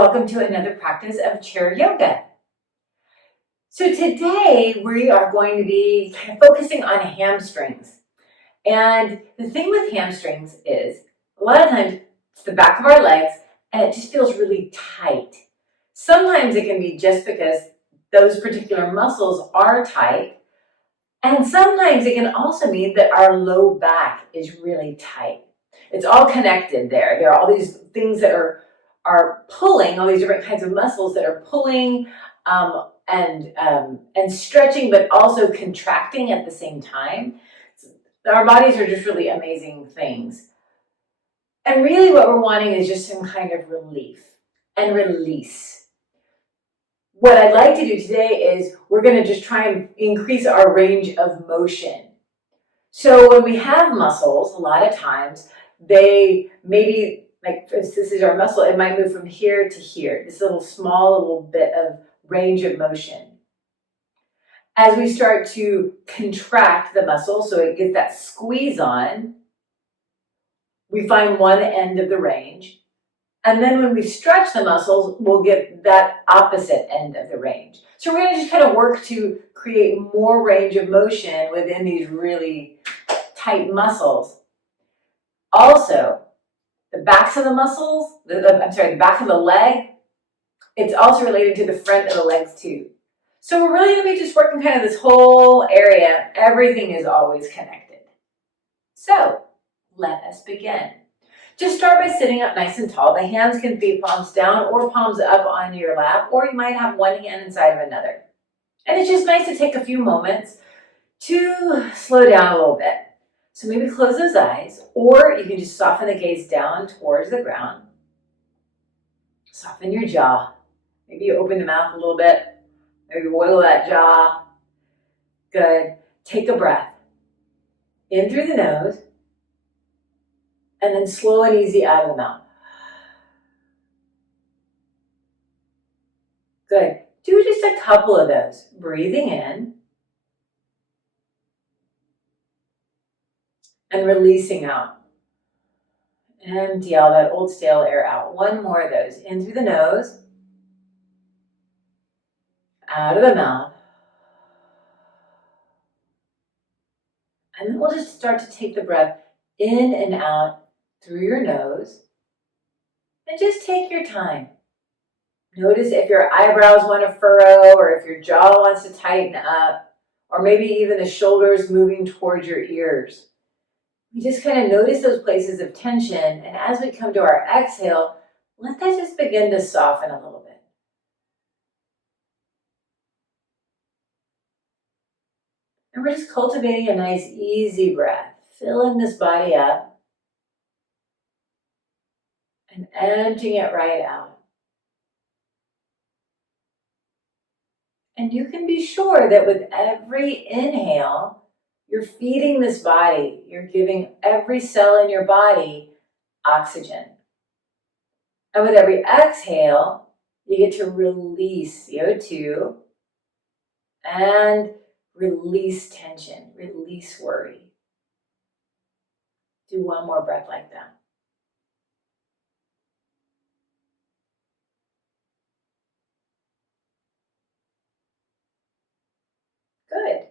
Welcome to another practice of chair yoga. So today we are going to be kind of focusing on hamstrings. And the thing with hamstrings is a lot of times it's the back of our legs and it just feels really tight. Sometimes it can be just because those particular muscles are tight. And sometimes it can also mean that our low back is really tight. It's all connected there. There are all these things that are pulling, all these different kinds of muscles that are pulling and stretching, but also contracting at the same time. Our bodies are just really amazing things. And really what we're wanting is just some kind of relief and release. What I'd like to do today is we're going to just try and increase our range of motion. So when we have muscles, a lot of times, they maybe, like if this is our muscle, it might move from here to here, this little small bit of range of motion. As we start to contract the muscle, so it gets that squeeze on, we find one end of the range. And then when we stretch the muscles, we'll get that opposite end of the range. So we're going to just kind of work to create more range of motion within these really tight muscles. Also, the backs of the muscles, the back of the leg, it's also related to the front of the legs too. So we're really going to be just working kind of this whole area. Everything is always connected. So let us begin. Just start by sitting up nice and tall. The hands can be palms down or palms up on your lap, or you might have one hand inside of another. And it's just nice to take a few moments to slow down a little bit. So maybe close those eyes, or you can just soften the gaze down towards the ground. Soften your jaw. Maybe you open the mouth a little bit. Maybe wiggle that jaw. Good. Take a breath. In through the nose. And then slow and easy out of the mouth. Good. Do just a couple of those. Breathing in. And releasing out. Empty all that old stale air out. One more of those. In through the nose. Out of the mouth. And then we'll just start to take the breath in and out through your nose. And just take your time. Notice if your eyebrows want to furrow, or if your jaw wants to tighten up, or maybe even the shoulders moving towards your ears. We just kind of notice those places of tension, and as we come to our exhale, let that just begin to soften a little bit. And we're just cultivating a nice, easy breath, filling this body up and emptying it right out. And you can be sure that with every inhale, you're feeding this body. You're giving every cell in your body oxygen. And with every exhale, you get to release CO2 and release tension, release worry. Do one more breath like that. Good.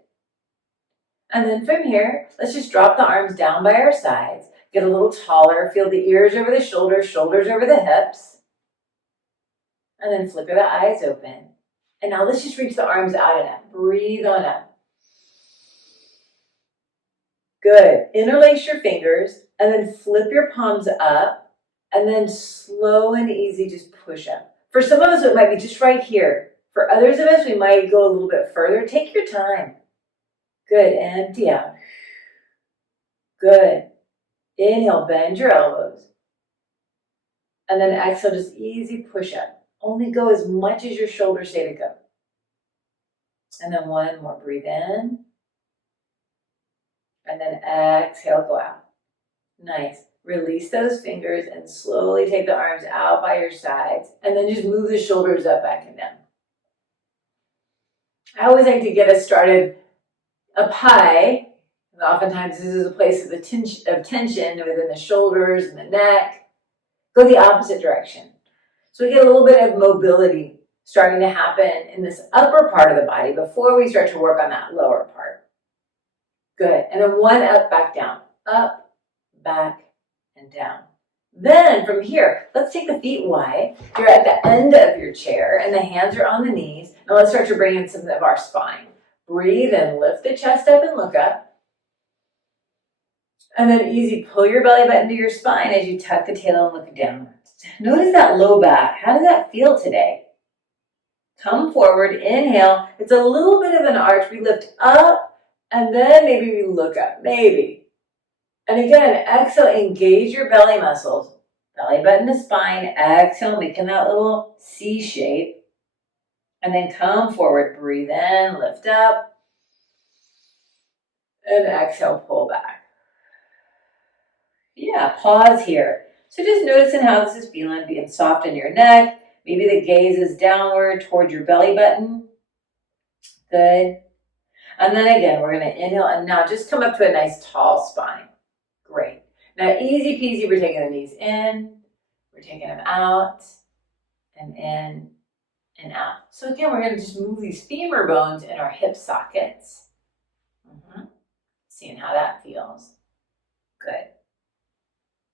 And then from here, let's just drop the arms down by our sides. Get a little taller. Feel the ears over the shoulders, shoulders over the hips. And then flicker the eyes open. And now let's just reach the arms out and up. Breathe on up. Good. Interlace your fingers and then flip your palms up and then slow and easy just push up. For some of us, it might be just right here. For others of us, we might go a little bit further. Take your time. Good. Empty out. Good. Inhale, bend your elbows. And then exhale, just easy push up. Only go as much as your shoulders say to go. And then one more. Breathe in. And then exhale, go out. Nice. Release those fingers and slowly take the arms out by your sides. And then just move the shoulders up, back, and down. I always like to get us started up high. And oftentimes this is a place of tension within the shoulders and the neck. Go the opposite direction. So we get a little bit of mobility starting to happen in this upper part of the body before we start to work on that lower part. Good. And then one up, back down. Up, back, and down. Then from here, let's take the feet wide. You're at the end of your chair and the hands are on the knees. Now let's start to bring in some of our spine. Breathe and lift the chest up and look up. And then easy, pull your belly button to your spine as you tuck the tail and look downwards. Notice that low back. How does that feel today? Come forward, inhale. It's a little bit of an arch. We lift up and then maybe we look up, maybe. And again, exhale, engage your belly muscles. Belly button to spine, exhale, making that little C shape. And then come forward, breathe in, lift up. And exhale, pull back. Yeah, pause here. So just noticing how this is feeling, being soft in your neck. Maybe the gaze is downward towards your belly button. Good. And then again, we're going to inhale and now just come up to a nice tall spine. Great. Now easy peasy, we're taking the knees in, we're taking them out, and in, and out. So again, we're going to just move these femur bones in our hip sockets. Seeing how that feels. Good.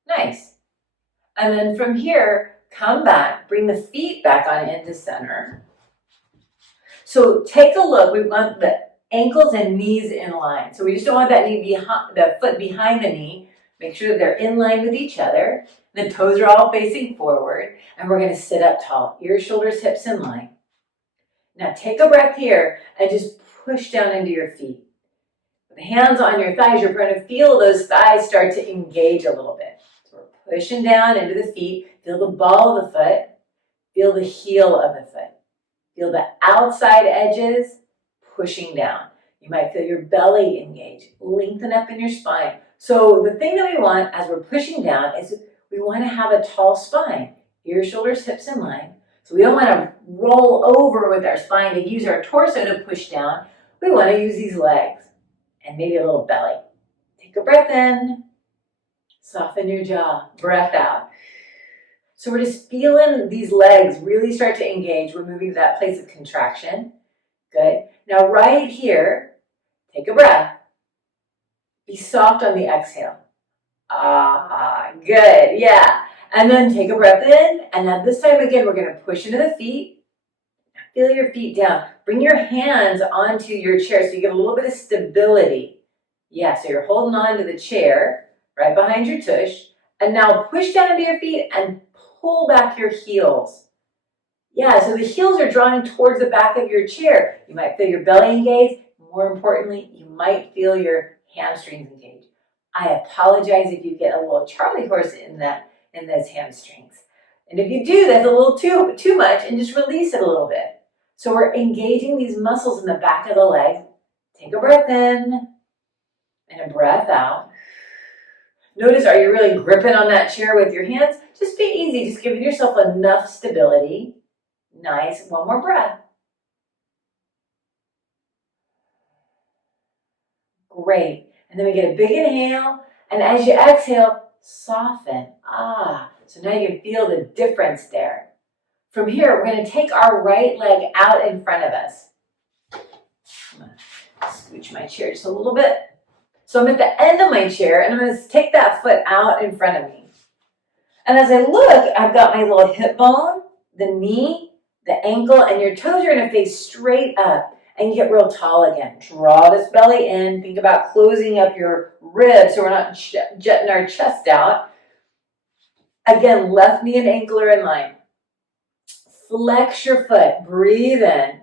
Nice. And then from here, come back, bring the feet back on into center. So take a look. We want the ankles and knees in line. So we just don't want that knee behind, the foot behind the knee. Make sure that they're in line with each other. The toes are all facing forward. And we're going to sit up tall. Ears, shoulders, hips in line. Now take a breath here and just push down into your feet. With the hands on your thighs, you're going to feel those thighs start to engage a little bit. So we're pushing down into the feet. Feel the ball of the foot. Feel the heel of the foot. Feel the outside edges pushing down. You might feel your belly engage. Lengthen up in your spine. So the thing that we want as we're pushing down is we want to have a tall spine. Ears, shoulders, hips in line. So we don't want to roll over with our spine to use our torso to push down. We want to use these legs and maybe a little belly. Take a breath in. Soften your jaw. Breath out. So we're just feeling these legs really start to engage. We're moving to that place of contraction. Good. Now right here, take a breath. Be soft on the exhale. Good. Yeah. And then take a breath in. And now this time again, we're going to push into the feet. Feel your feet down. Bring your hands onto your chair so you get a little bit of stability. Yeah, so you're holding on to the chair right behind your tush. And now push down into your feet and pull back your heels. Yeah, so the heels are drawing towards the back of your chair. You might feel your belly engage. More importantly, you might feel your hamstrings engage. I apologize if you get a little Charlie horse in those hamstrings. And if you do, that's a little too much, and just release it a little bit. So we're engaging these muscles in the back of the leg. Take a breath in and a breath out. Notice, are you really gripping on that chair with your hands? Just be easy, just giving yourself enough stability. Nice, one more breath. Great. And then we get a big inhale, and as you exhale, soften. So now you can feel the difference there. From here, we're going to take our right leg out in front of us. I'm going to scooch my chair just a little bit. So I'm at the end of my chair, and I'm going to take that foot out in front of me. And as I look, I've got my little hip bone, the knee, the ankle, and your toes are going to face straight up. And you get real tall again. Draw this belly in. Think about closing up your ribs so we're not jutting our chest out. Again, left knee and ankle are in line. Flex your foot. Breathe in.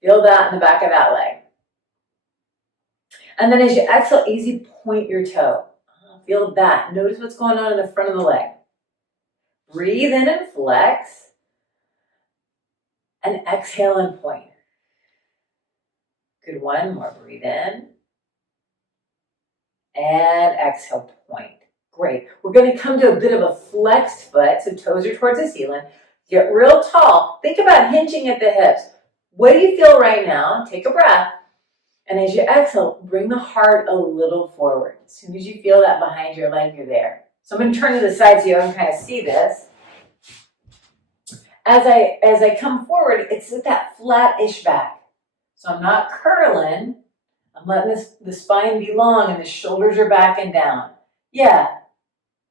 Feel that in the back of that leg. And then as you exhale, easy point your toe. Feel that. Notice what's going on in the front of the leg. Breathe in and flex. And exhale and point. Good, one more. Breathe in. And exhale, point. Great. We're going to come to a bit of a flexed foot, so toes are towards the ceiling. Get real tall. Think about hinging at the hips. What do you feel right now? Take a breath. And as you exhale, bring the heart a little forward. As soon as you feel that behind your leg, you're there. So I'm going to turn to the side so you can kind of see this. as I come forward, it's at that flat-ish back. So I'm not curling. I'm letting the spine be long and the shoulders are back and down. Yeah,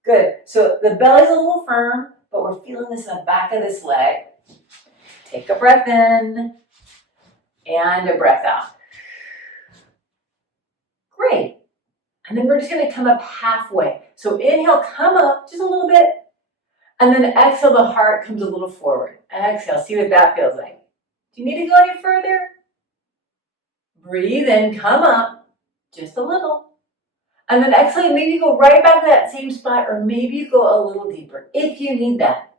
good. So the belly's a little firm, but we're feeling this in the back of this leg. Take a breath in and a breath out. Great. And then we're just going to come up halfway. So inhale, come up just a little bit. And then exhale, the heart comes a little forward. Exhale, see what that feels like. Do you need to go any further? Breathe in, come up just a little. And then exhale, maybe you go right back to that same spot, or maybe you go a little deeper if you need that.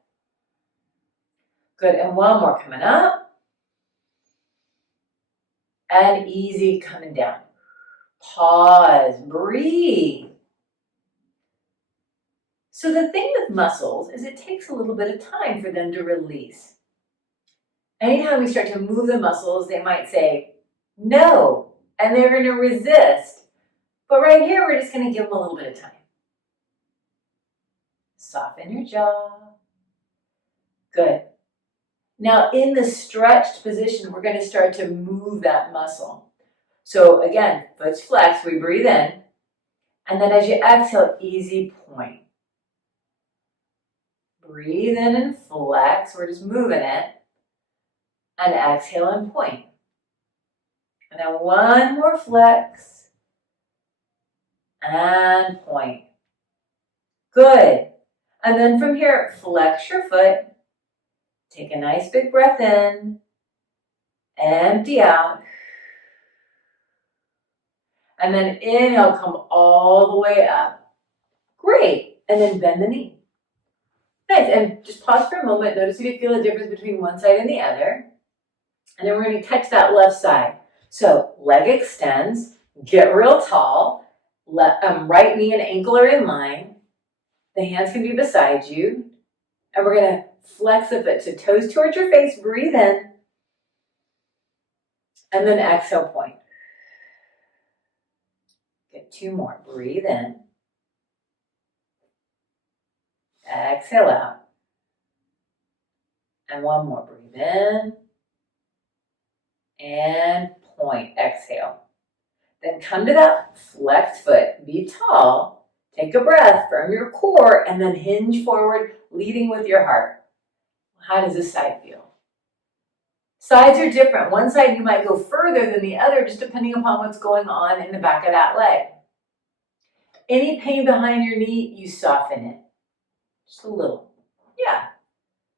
Good, and one more coming up. And easy coming down. Pause, breathe. So the thing with muscles is it takes a little bit of time for them to release. Anytime we start to move the muscles, they might say, no, and they're going to resist. But right here, we're just going to give them a little bit of time. Soften your jaw. Good. Now, in the stretched position, we're going to start to move that muscle. So again, foot's flexed, we breathe in. And then as you exhale, easy point. Breathe in and flex, we're just moving it. And exhale and point. And then one more flex. And point. Good. And then from here, flex your foot. Take a nice big breath in. Empty out. And then inhale, come all the way up. Great. And then bend the knee. Nice. And just pause for a moment. Notice if you feel the difference between one side and the other. And then we're going to touch that left side. So leg extends. Get real tall. Right knee and ankle are in line. The hands can be beside you. And we're going to flex the foot. So toes towards your face. Breathe in. And then exhale, point. Get two more. Breathe in. Exhale out. And one more. Breathe in. And point. Exhale. Then come to that flexed foot. Be tall. Take a breath. Firm your core. And then hinge forward, leading with your heart. How does this side feel? Sides are different. One side you might go further than the other, just depending upon what's going on in the back of that leg. Any pain behind your knee, you soften it. Just a little. Yeah.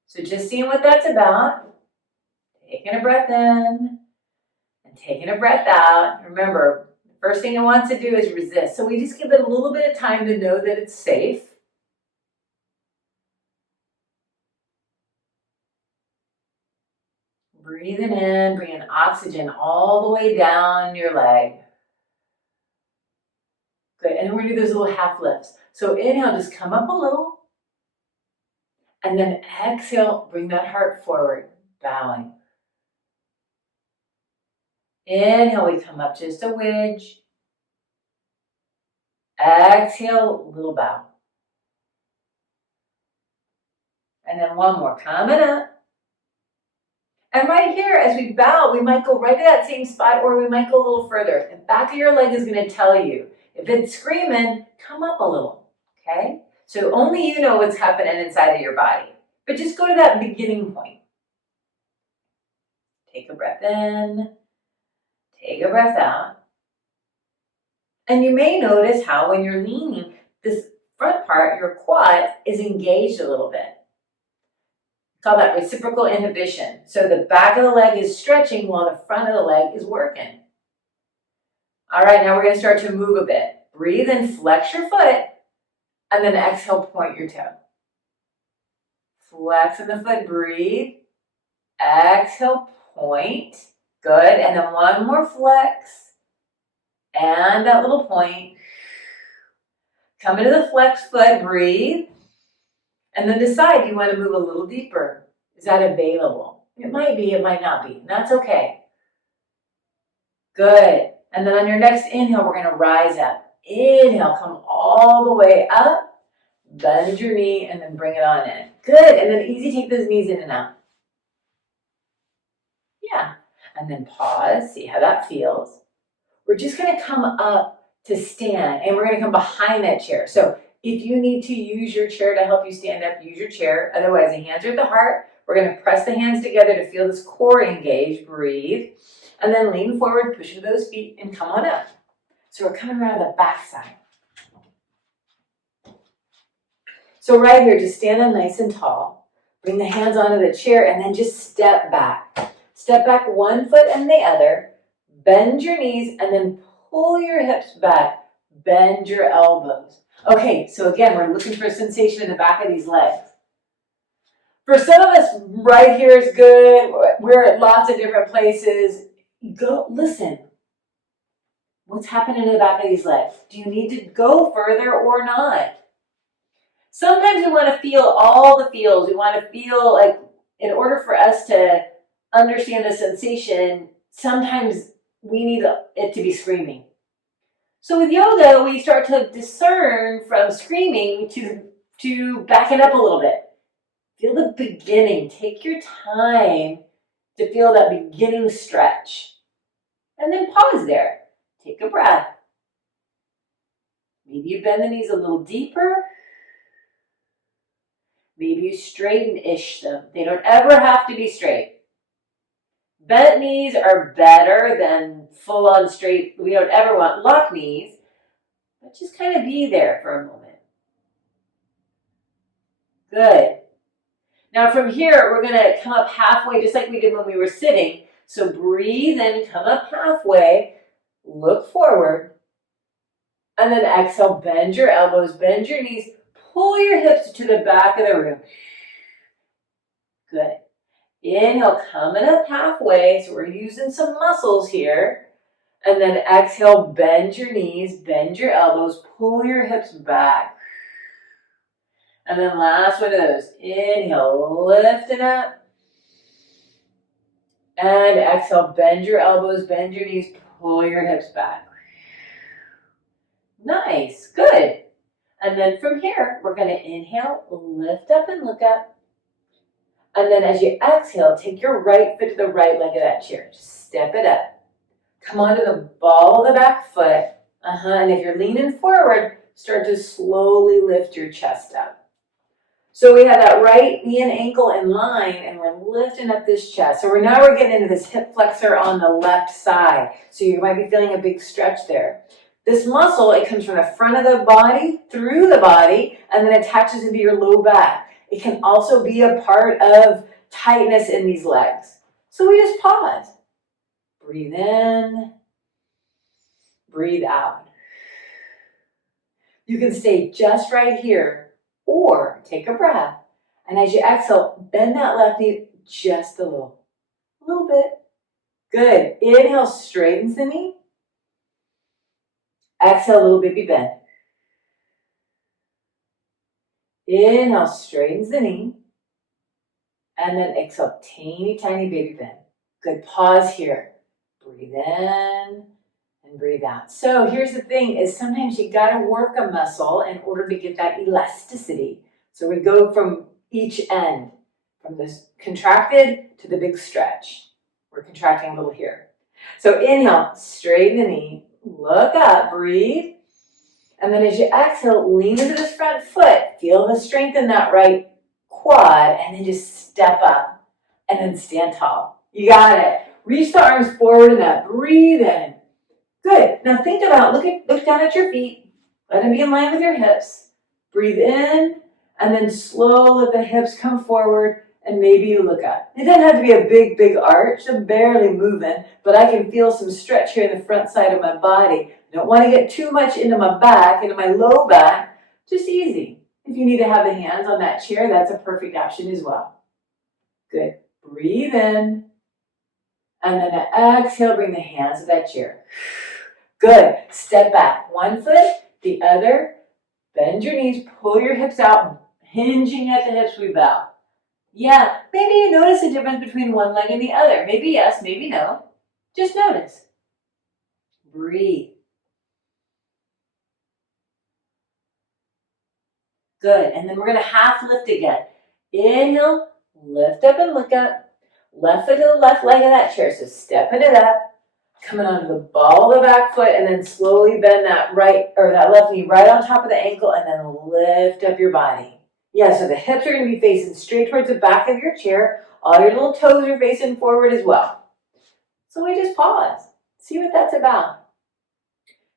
So just seeing what that's about. Taking a breath in and taking a breath out. Remember, the first thing it wants to do is resist. So we just give it a little bit of time to know that it's safe. Breathing in, bringing oxygen all the way down your leg. Good, and we're going to do those little half lifts. So inhale, just come up a little. And then exhale, bring that heart forward, bowing. Inhale, we come up just a wedge. Exhale, little bow. And then one more, coming up. And right here, as we bow, we might go right to that same spot, or we might go a little further. The back of your leg is going to tell you. If it's screaming, come up a little, okay? So only you know what's happening inside of your body. But just go to that beginning point. Take a breath in. Take a breath out. And you may notice how when you're leaning, this front part, your quad, is engaged a little bit. We call that reciprocal inhibition. So the back of the leg is stretching while the front of the leg is working. All right, now we're going to start to move a bit. Breathe in, flex your foot, and then exhale, point your toe. Flex in the foot, breathe. Exhale, point. Good, and then one more flex. And that little point. Come into the flex foot, breathe. And then decide you want to move a little deeper. Is that available? It might be, it might not be. And that's okay. Good. And then on your next inhale, we're going to rise up. Inhale, come all the way up. Bend your knee and then bring it on in. Good. And then easy, take those knees in and out. And then pause, see how that feels. We're just gonna come up to stand, and we're gonna come behind that chair. So if you need to use your chair to help you stand up, use your chair. Otherwise, the hands are at the heart. We're gonna press the hands together to feel this core engage, breathe. And then lean forward, push into those feet, and come on up. So we're coming around the back side. So right here, just stand up nice and tall. Bring the hands onto the chair, and then just step back. Step back 1 foot and the other. Bend your knees, and then pull your hips back. Bend your elbows. Okay, so again, we're looking for a sensation in the back of these legs. For some of us, right here is good. We're at lots of different places. Go, listen. What's happening in the back of these legs? Do you need to go further or not? Sometimes we want to feel all the feels. We want to feel like, in order for us to understand the sensation, sometimes we need it to be screaming. So with yoga, we start to discern from screaming to backing up a little bit. Feel the beginning. Take your time to feel that beginning stretch. And then pause there. Take a breath. Maybe you bend the knees a little deeper. Maybe you straighten-ish them. They don't ever have to be straight. Bent knees are better than full-on straight. We don't ever want lock knees, but just kind of be there for a moment. Good. Now from here, we're going to come up halfway, just like we did when we were sitting. So breathe in, come up halfway, look forward, and then exhale, bend your elbows, bend your knees, pull your hips to the back of the room. Good. Inhale, coming up halfway, so we're using some muscles here. And then exhale, bend your knees, bend your elbows, pull your hips back. And then last one of those. Inhale, lift it up. And exhale, bend your elbows, bend your knees, pull your hips back. Nice, good. And then from here, we're going to inhale, lift up and look up. And then as you exhale, take your right foot to the right leg of that chair. Just step it up. Come onto the ball of the back foot. And if you're leaning forward, start to slowly lift your chest up. So we have that right knee and ankle in line, and we're lifting up this chest. So now we're getting into this hip flexor on the left side. So you might be feeling a big stretch there. This muscle, it comes from the front of the body, through the body, and then attaches into your low back. It can also be a part of tightness in these legs. So we just pause. Breathe in, breathe out. You can stay just right here, or take a breath. And as you exhale, bend that left knee just a little bit. Good. Inhale, straightens the knee. Exhale, little baby bend. Inhale, straightens the knee. And then exhale, teeny tiny baby bend. Good. Pause here. Breathe in and breathe out. So here's the thing, is sometimes you got to work a muscle in order to get that elasticity. So we go from each end, from this contracted to the big stretch. We're contracting a little here. So inhale, straighten the knee, look up, breathe. And then as you exhale, lean into this front foot. Feel the strength in that right quad, and then just step up and then stand tall. You got it. Reach the arms forward in that. Breathe in. Good. Now think about, look down at your feet. Let them be in line with your hips. Breathe in, and then slow, let the hips come forward, and maybe you look up. It doesn't have to be a big, big arch. I'm barely moving, but I can feel some stretch here in the front side of my body. I don't want to get too much into my back, into my low back. Just easy. If you need to have the hands on that chair, that's a perfect option as well. Good. Breathe in. And then exhale, bring the hands to that chair. Good. Step back. One foot, the other. Bend your knees, pull your hips out, hinging at the hips, we bow. Yeah, maybe you notice the difference between one leg and the other. Maybe yes, maybe no. Just notice. Breathe. Good. And then we're going to half lift again. Inhale, lift up and look up. Left foot to the left leg of that chair. So stepping it up, coming onto the ball of the back foot, and then slowly bend that that left knee right on top of the ankle, and then lift up your body. Yeah, so the hips are going to be facing straight towards the back of your chair. All your little toes are facing forward as well. So we just pause. See what that's about.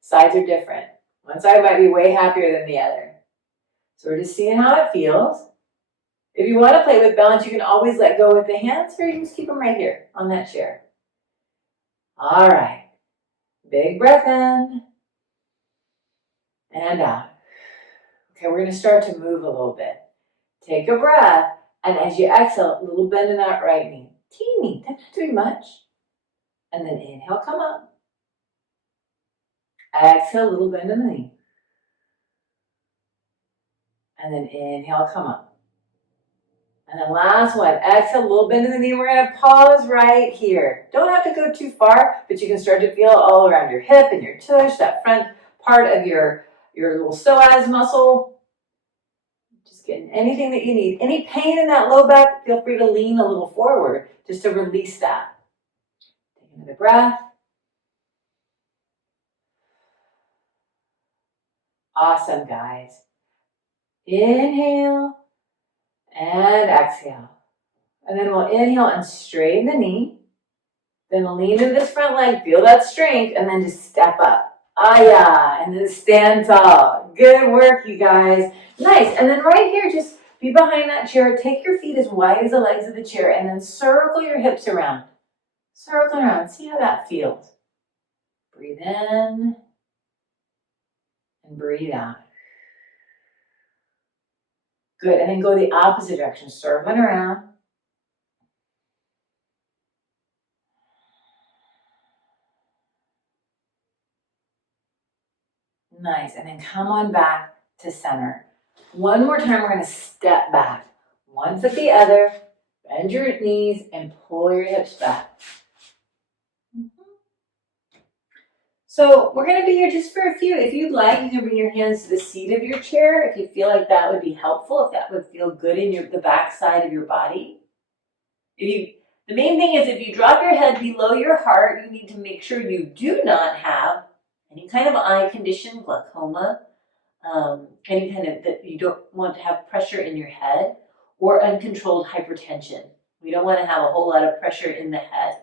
Sides are different. One side might be way happier than the other. So we're just seeing how it feels. If you want to play with balance, you can always let go with the hands, or you can just keep them right here on that chair. All right. Big breath in and out. Okay, we're going to start to move a little bit. Take a breath, and as you exhale, a little bend in that right knee. Teeny, that's not doing much. And then inhale, come up. Exhale, a little bend in the knee. And then inhale, come up. And then last one, exhale, a little bend in the knee. We're going to pause right here. Don't have to go too far, but you can start to feel all around your hip and your tush, that front part of your little psoas muscle. Just getting anything that you need. Any pain in that low back, feel free to lean a little forward just to release that. Take another breath. Awesome, guys. Inhale and exhale. And then we'll inhale and straighten the knee. Then lean into this front leg, feel that strength, and then just step up. Ah-ya, and then stand tall. Good work, you guys. Nice. And then right here, just be behind that chair. Take your feet as wide as the legs of the chair, and then circle your hips around. Circle around. See how that feels. Breathe in and breathe out. Good. And then go the opposite direction, circling around. Nice. And then come on back to center. One more time, we're going to step back. One foot the other. Bend your knees and pull your hips back. So we're going to be here just for a few. If you'd like, you can bring your hands to the seat of your chair if you feel like that would be helpful, if that would feel good in the back side of your body. The main thing is if you drop your head below your heart, you need to make sure you do not have any kind of eye condition, glaucoma, any kind of that you don't want to have pressure in your head, or uncontrolled hypertension. We don't want to have a whole lot of pressure in the head.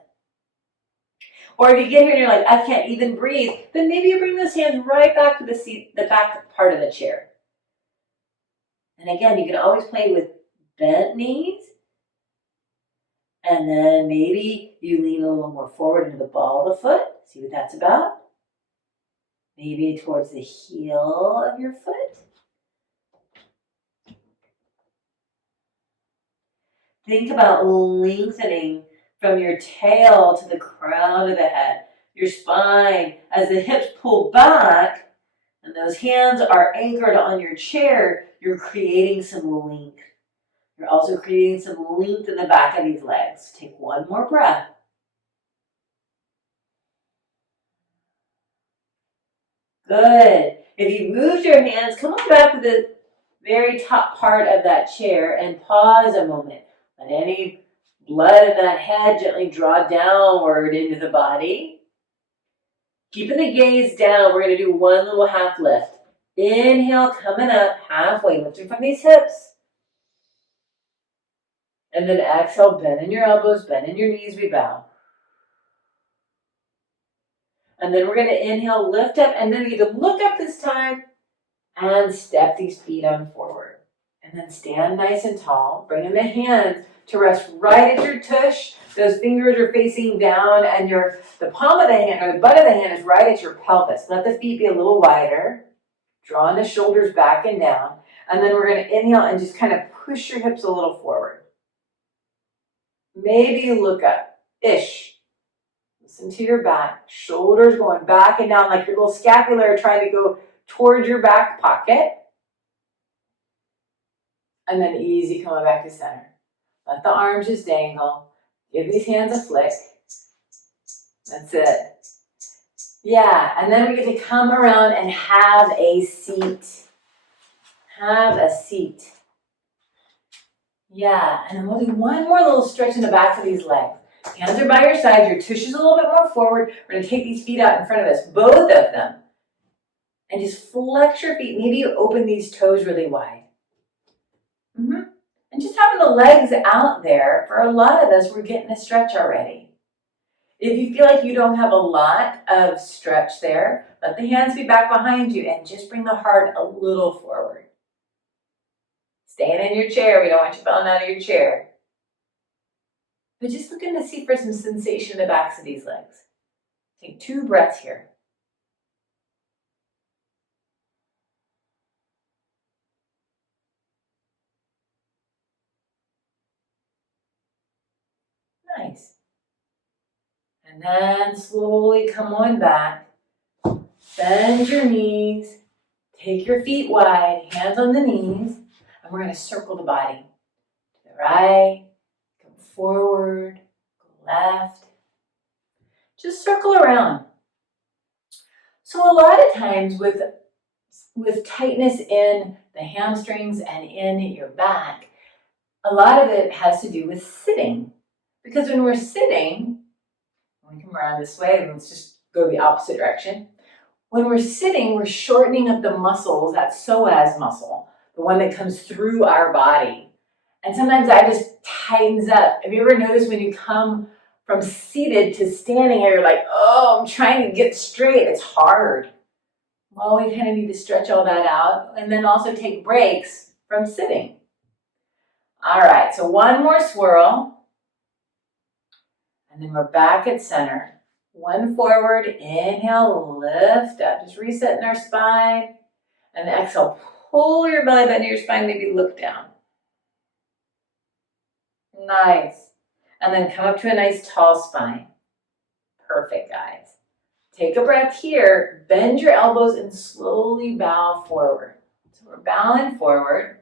Or if you get here and you're like, I can't even breathe, then maybe you bring those hands right back to the seat, the back part of the chair. And again, you can always play with bent knees. And then maybe you lean a little more forward into the ball of the foot. See what that's about? Maybe towards the heel of your foot. Think about lengthening from your tail to the crown of the head. Your spine, as the hips pull back and those hands are anchored on your chair, you're creating some length. You're also creating some length in the back of these legs. Take one more breath. Good. If you moved your hands, come on back to the very top part of that chair and pause a moment. Let any blood in that head gently draw downward into the body. Keeping the gaze down, we're going to do one little half lift. Inhale, coming up halfway, lifting from these hips. And then exhale, bend in your elbows, bend in your knees, we bow. And then we're going to inhale, lift up, and then we either look up this time and step these feet on forward. And then stand nice and tall, bringing the hands to rest right at your tush. Those fingers are facing down, and the palm of the hand, or the butt of the hand, is right at your pelvis. Let the feet be a little wider. Drawing the shoulders back and down. And then we're going to inhale and just kind of push your hips a little forward. Maybe you look up. Ish. Listen to your back. Shoulders going back and down like your little scapula trying to go towards your back pocket. And then easy coming back to center. Let the arms just dangle. Give these hands a flick. That's it. Yeah, and then we get to come around and have a seat. Have a seat. Yeah, and then we'll do one more little stretch in the backs of these legs. Hands are by your sides, your tush is a little bit more forward. We're gonna take these feet out in front of us, both of them. And just flex your feet. Maybe you open these toes really wide. And just having the legs out there, for a lot of us, we're getting a stretch already. If you feel like you don't have a lot of stretch there, let the hands be back behind you and just bring the heart a little forward. Staying in your chair, we don't want you falling out of your chair. But just looking to see for some sensation in the backs of these legs. Take 2 breaths here. Nice. And then slowly come on back. Bend your knees. Take your feet wide, hands on the knees. And we're going to circle the body. To the right, come forward, go left. Just circle around. So a lot of times with tightness in the hamstrings and in your back, a lot of it has to do with sitting. Because when we're sitting, when we come around this way, let's just go the opposite direction. When we're sitting, we're shortening up the muscles, that psoas muscle, the one that comes through our body. And sometimes that just tightens up. Have you ever noticed when you come from seated to standing here, you're like, oh, I'm trying to get straight. It's hard. Well, we kind of need to stretch all that out and then also take breaks from sitting. All right, so one more swirl. And then we're back at center. One forward, inhale, lift up, just resetting our spine. And exhale, pull your belly button to your spine, maybe look down. Nice. And then come up to a nice tall spine. Perfect, guys. Take a breath here, bend your elbows and slowly bow forward. So we're bowing forward.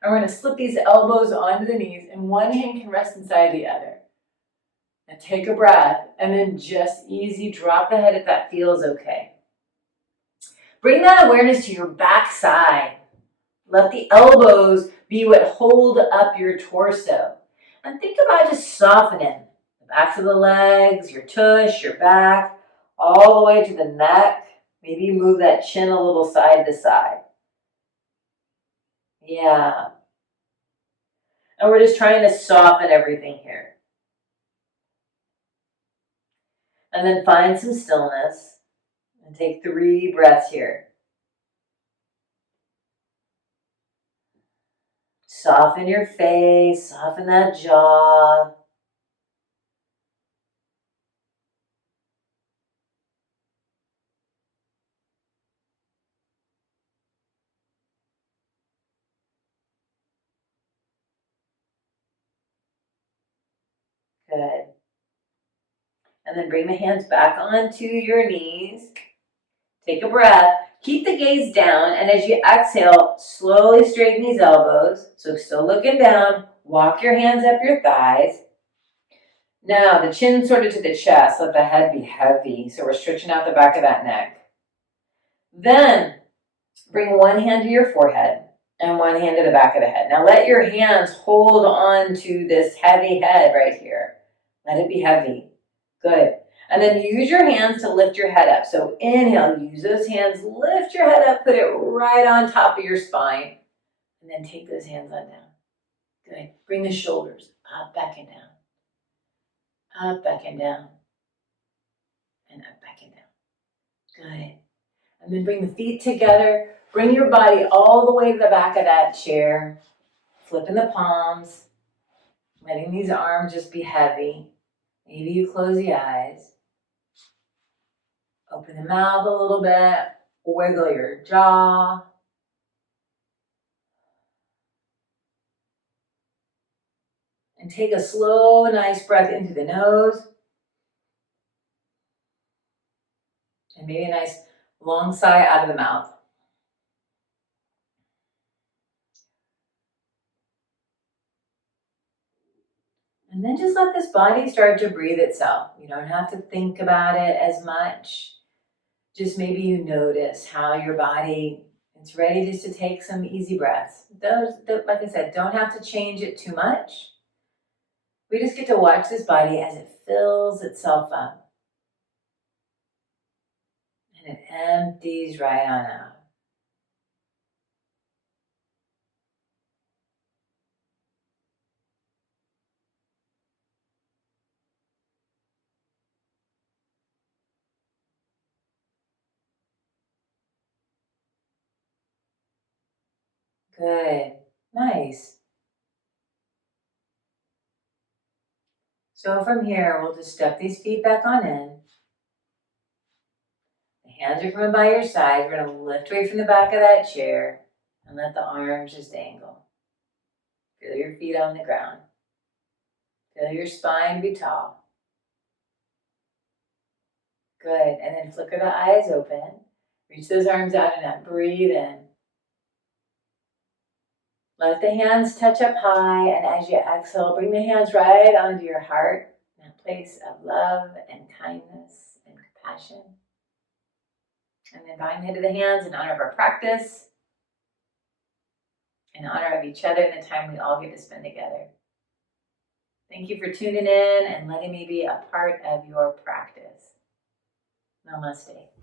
And we're gonna slip these elbows onto the knees and one hand can rest inside the other. And take a breath and then just easy drop the head if that feels okay. Bring that awareness to your back side. Let the elbows be what hold up your torso. And think about just softening the backs of the legs, your tush, your back, all the way to the neck. Maybe you move that chin a little side to side. Yeah. And we're just trying to soften everything here. And then find some stillness and take 3 breaths here. Soften your face, soften that jaw. Good. And then bring the hands back onto your knees. Take a breath. Keep the gaze down, and as you exhale, slowly straighten these elbows. So still looking down. Walk your hands up your thighs. Now, the chin sort of to the chest. Let the head be heavy. So we're stretching out the back of that neck. Then, bring one hand to your forehead and one hand to the back of the head. Now, let your hands hold on to this heavy head right here. Let it be heavy. Good. And then use your hands to lift your head up. So inhale, use those hands, lift your head up, put it right on top of your spine. And then take those hands on down. Good. Bring the shoulders up, back, and down. Up, back, and down. And up, back, and down. Good. And then bring the feet together. Bring your body all the way to the back of that chair. Flipping the palms. Letting these arms just be heavy. Maybe you close the eyes. Open the mouth a little bit. Wiggle your jaw. And take a slow, nice breath into the nose. And maybe a nice long sigh out of the mouth. And then just let this body start to breathe itself. You don't have to think about it as much. Just maybe you notice how your body It's ready just to take some easy breaths. Those, like I said, don't have to change it too much. We just get to watch this body as it fills itself up. And it empties right on out. Good. Nice. So from here, we'll just step these feet back on in. The hands are coming by your side. We're going to lift away from the back of that chair and let the arms just dangle. Feel your feet on the ground. Feel your spine be tall. Good. And then flicker the eyes open. Reach those arms out and breathe in. Let the hands touch up high, and as you exhale, bring the hands right onto your heart in a place of love and kindness and compassion. And then bowing the head to the hands in honor of our practice, in honor of each other and the time we all get to spend together. Thank you for tuning in and letting me be a part of your practice. Namaste.